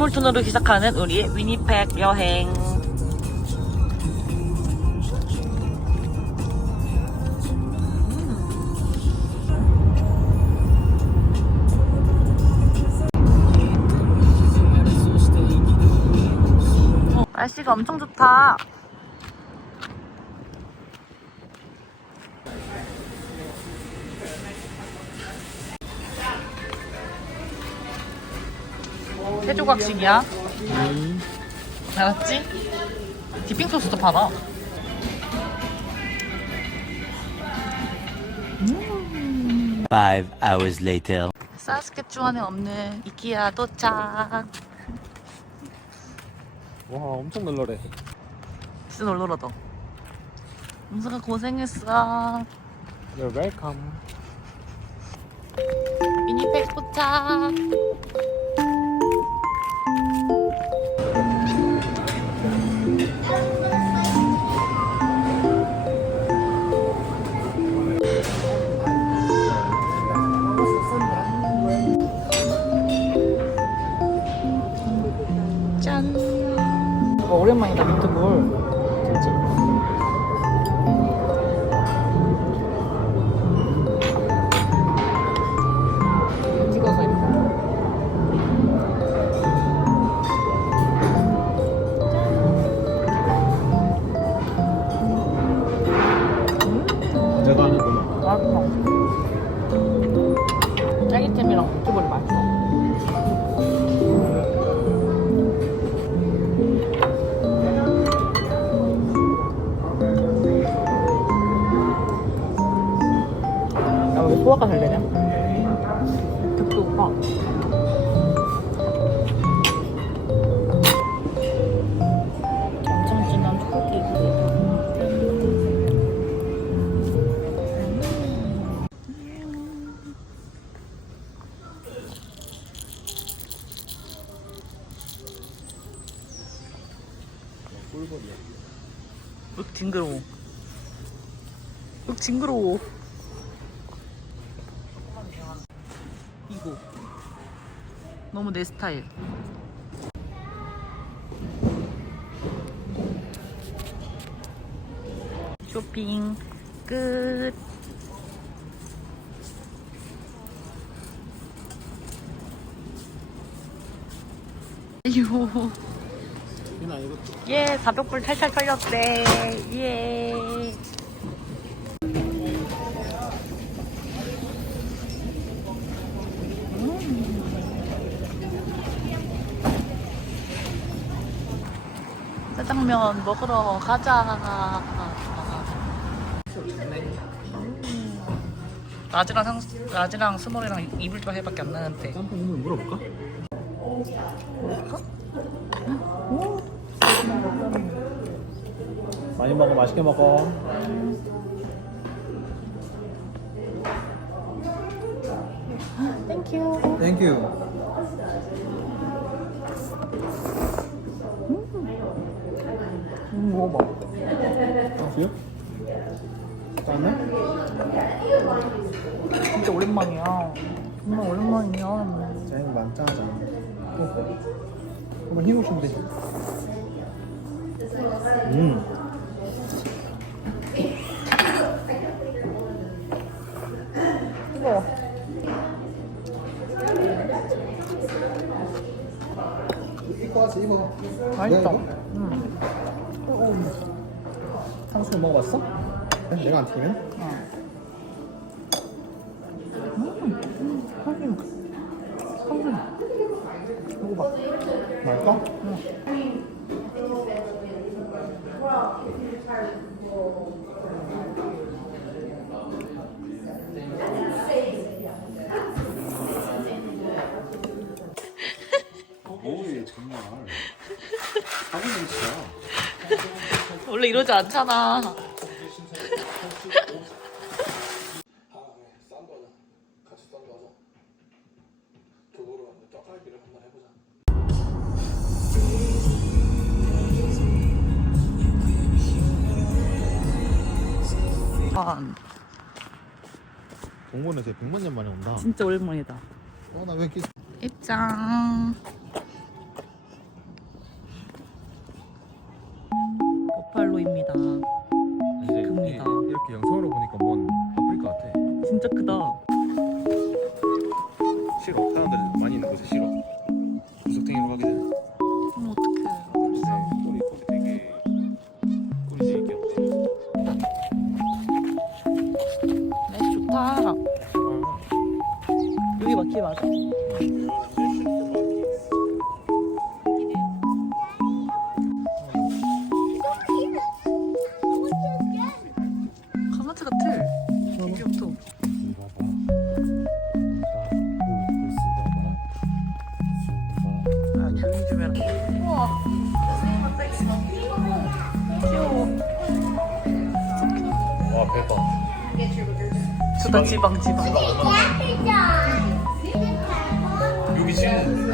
티몰튼으로 시작하는 우리의 위니펙 여행. 어, 날씨가 엄청 좋다. 세 조각씩이야. 알았지? 디핑 소스도 받아. Five hours later. 사스케추안에 없는 이키아 도착. 와 엄청 널널해 진짜 놀러라다. 은수가 고생했어. You're welcome 미니팩 도착. 他。 소화가 잘 되냐? 오빠. 엄청 진한 초코 케이크. 윽 징그러워. 윽 징그러워. 이거. 너무 내 스타일. 쇼핑 끝. 이거 예, 400불 탈탈 털렸대. 예. 짜장면 먹으러 가자. 음. 라지랑 상, 라지랑 스몰이랑 이불 조합밖에 안 나는데. 짬뽕 국물 물어볼까? 많이 먹어 맛있게 먹어 땡큐. 땡큐 음, 먹어봐. 수요? 짠네? 진짜 오랜만이야. 정말 오랜만이야. 짠 많잖아 한번 힘오시면 되지 음 뜨거워. 이거 하지 이거 맛있다. 탕수육 먹어봤어? 네, 내가 안 튀기면? 한심. 한심. 먹어봐. 맛있어? 뭐 이러지 않잖아. 한번 해보자 아, 동원에서 100만 년 만에 온다 진짜 오랜만이다. 어 나 왜 이렇게 입장. 버팔로입니다. 근데 큽니다. 이- 이렇게 영상으로 보니까 뭔 아프리카 같아. 진짜 크다. 싫어. 사람들 많이 있는 곳에 싫어. 구석탱이로 가게 되네. 어머 어떡해. 근데 꼬리 꼬리 되게 꼬리 되게 귀엽다. 네 좋다. 여기 맞기 맞아? 해라. 우와. 귀여워. 와 대박. 저다 지방 지방. 여기 지금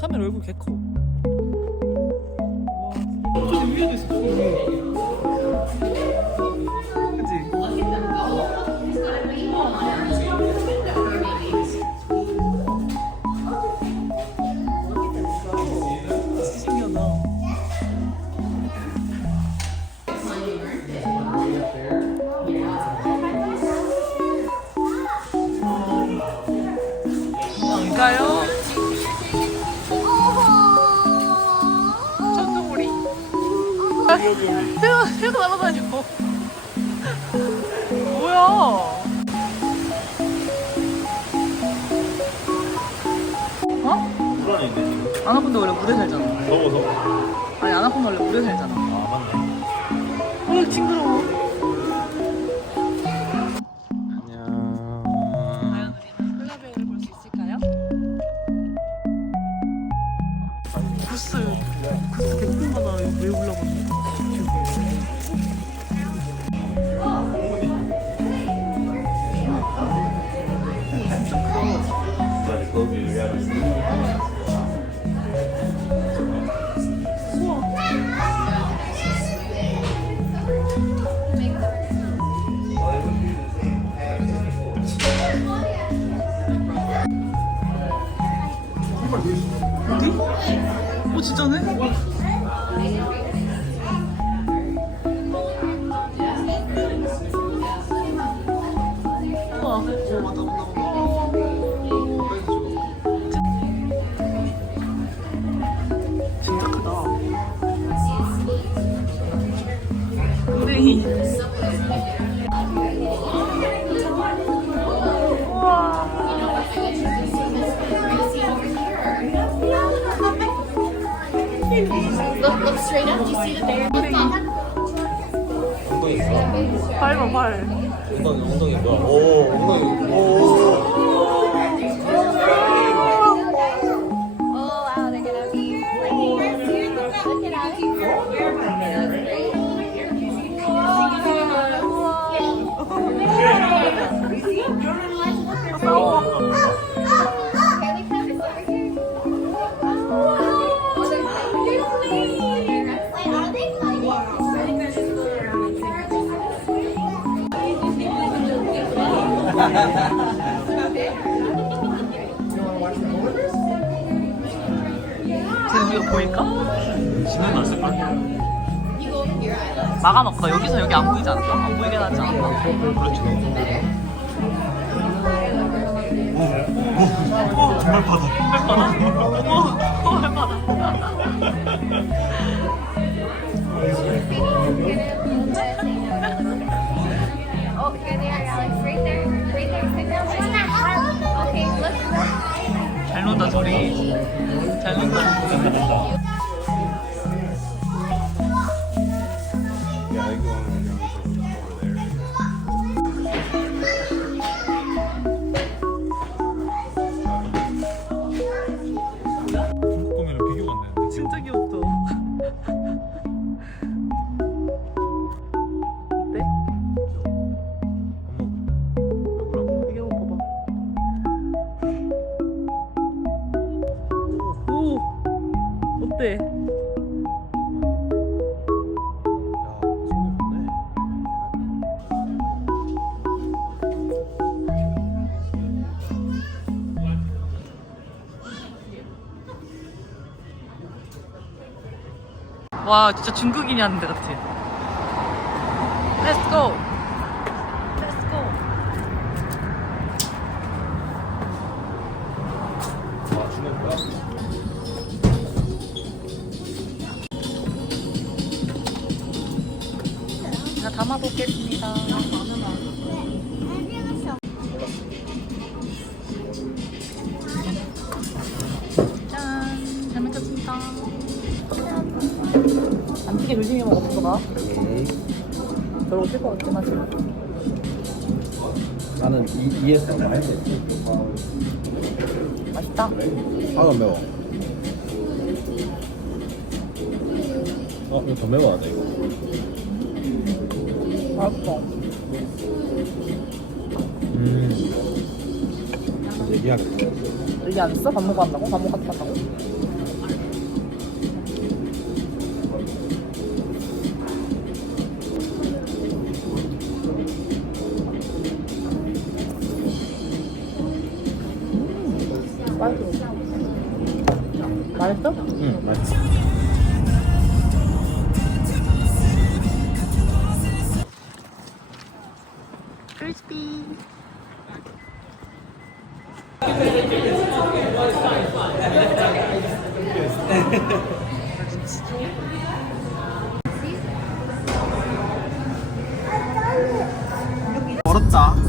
카메라 얼굴 개 커. 와, 저기 위에도 있어. 새가, 새가 날아다녀. 뭐야? 어? 불안해 있네 지금. 아나콘다 원래 물에 살잖아. 더워서. 아니 아나콘다 원래 물에 살잖아. 아 맞네. 어 징그러워. 진짜 straight up. Do you see the bear? 엉덩이 있어. 발봐 발. 엉덩이 엉덩이 뭐야? 오 엉덩이. 오. 쟤 우리가 보일까? 안 쓸까? 막아놓고 여기서 여기 안 보이지 않을까? 안 보이게 하지 않을까? 그렇지. 정말 바다. 정말 바다. 오, 정말 바다. Oh. 잘 논다 둘이. 哎呀！ 와 진짜 중국인이 하는 데 같아. Let's go. Let's go. 아, 주는 거야? 자 담아보겠습니다. 별로 없을 것 같긴 하지. 나는 이, 이에서 많이 됐지. 맛있다. 하나 매워. 어, 이거 더 매워하네, 이거. 맛있어. 음. 얘기하겠다. 여기 안 써? 밥 먹고 간다고? 밥 먹고 간다고? 크리스피. 어렵다.